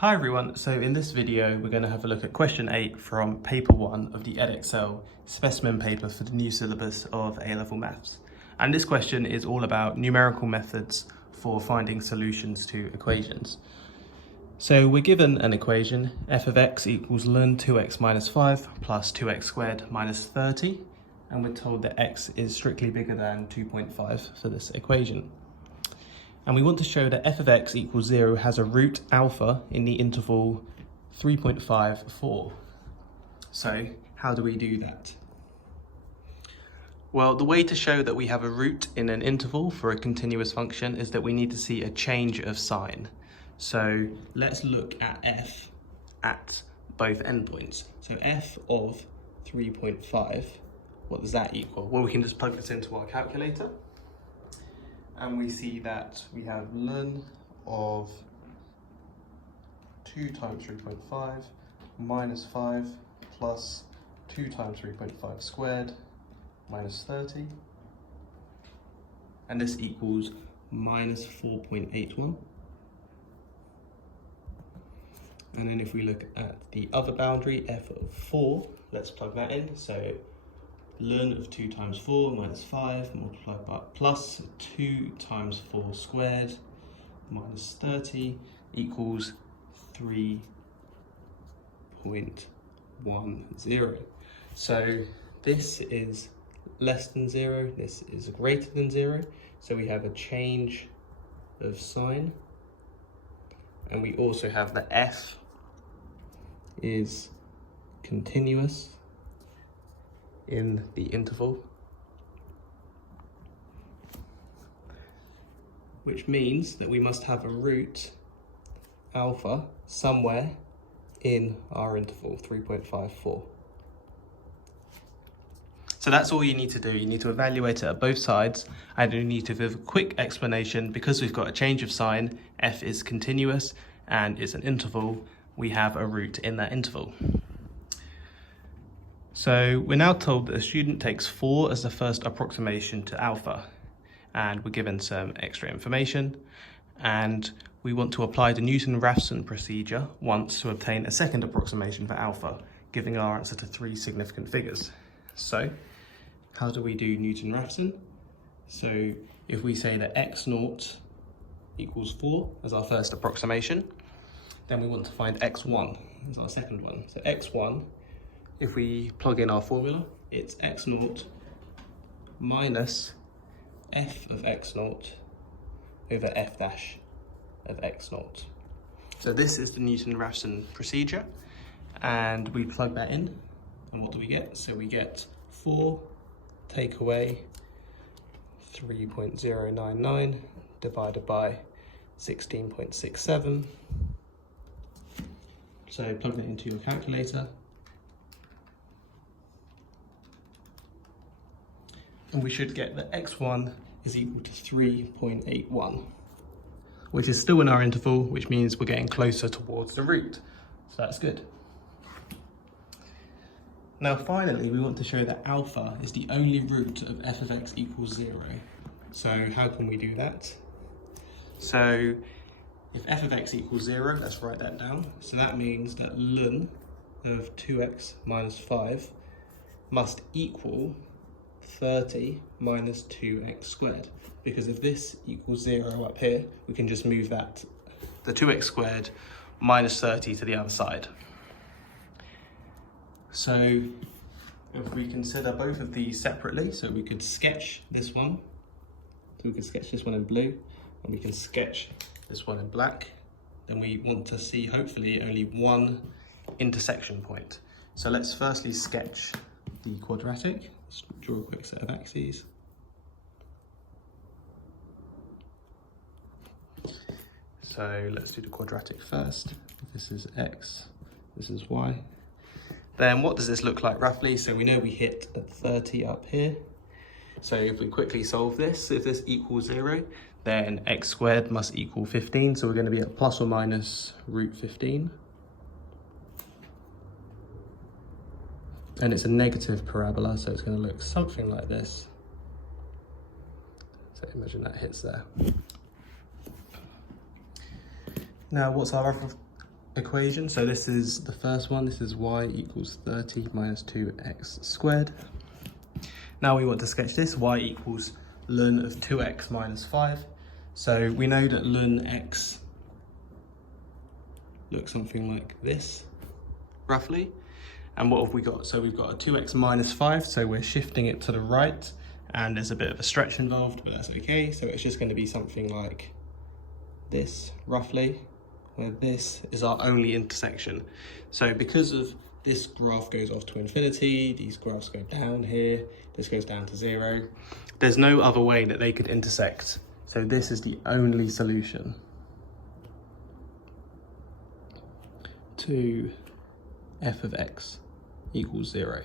Hi everyone, so in this video we're going to have a look at question 8 from paper 1 of the Edexcel specimen paper for the new syllabus of A-level maths. And this question is all about numerical methods for finding solutions to equations. So we're given an equation, f of x equals ln 2x minus 5 plus 2x squared minus 30, and we're told that x is strictly bigger than 2.5 for this equation. And we want to show that f of x equals 0 has a root alpha in the interval 3.5, 4. So how do we do that? Well, the way to show that we have a root in an interval for a continuous function is that we need to see a change of sign. So let's look at f at both endpoints. So f of 3.5, what does that equal? Well, we can just plug this into our calculator. And we see that we have ln of 2 times 3.5 minus 5 plus 2 times 3.5 squared minus 30. And this equals minus 4.81. And then if we look at the other boundary, f of 4, let's plug that in. So ln of 2 times 4 minus 5 multiplied by plus 2 times 4 squared minus 30 equals 3.10. So this is less than 0, this is greater than 0. So we have a change of sign. And we also have that f is continuous in the interval, which means that we must have a root alpha somewhere in our interval 3.54. So that's all you need to do. You need to evaluate it at both sides, and you need to give a quick explanation. Because we've got a change of sign, f is continuous and is an interval, we have a root in that interval. So we're now told that a student takes 4 as the first approximation to alpha, and we're given some extra information, and we want to apply the Newton-Raphson procedure once to obtain a second approximation for alpha, giving our answer to 3 significant figures. So how do we do Newton-Raphson? So if we say that x0 equals 4 as our first approximation, then we want to find x1 as our second one. So x1, if we plug in our formula, it's x0 minus f of x0 over f dash of x0. So this is the Newton-Raphson procedure, and we plug that in, and what do we get? So we get 4 take away 3.099 divided by 16.67. So plug that into your calculator. And we should get that x1 is equal to 3.81, which is still in our interval, which means we're getting closer towards the root. So that's good. Now finally, we want to show that alpha is the only root of f of x equals 0. So how can we do that? So if f of x equals 0, let's write that down. So that means that ln of 2x minus 5 must equal 30 minus 2x squared, because if this equals 0 up here, we can just move that, the 2x squared minus 30 to the other side. So if we consider both of these separately, so we could sketch this one, so we could sketch this one in blue, and we can sketch this one in black, then we want to see hopefully only one intersection point. So let's firstly sketch the quadratic. Let's draw a quick set of axes. So let's do the quadratic first. This is x, this is y. Then what does this look like roughly? So we know we hit at 30 up here. So if we quickly solve this, if this equals 0, then x squared must equal 15. So we're going to be at plus or minus root 15. And it's a negative parabola, so it's going to look something like this. So imagine that hits there. Now, what's our equation. So this is the first one. This is y equals 30 minus 2x squared. Now we want to sketch this. Y equals ln of 2x minus 5. So we know that ln x looks something like this, roughly. And what have we got? So we've got a 2x minus 5, so we're shifting it to the right, and there's a bit of a stretch involved, but that's okay. So it's just going to be something like this, roughly, where this is our only intersection. So because of this graph goes off to infinity, these graphs go down here, this goes down to 0, there's no other way that they could intersect. So this is the only solution to f of x equals 0.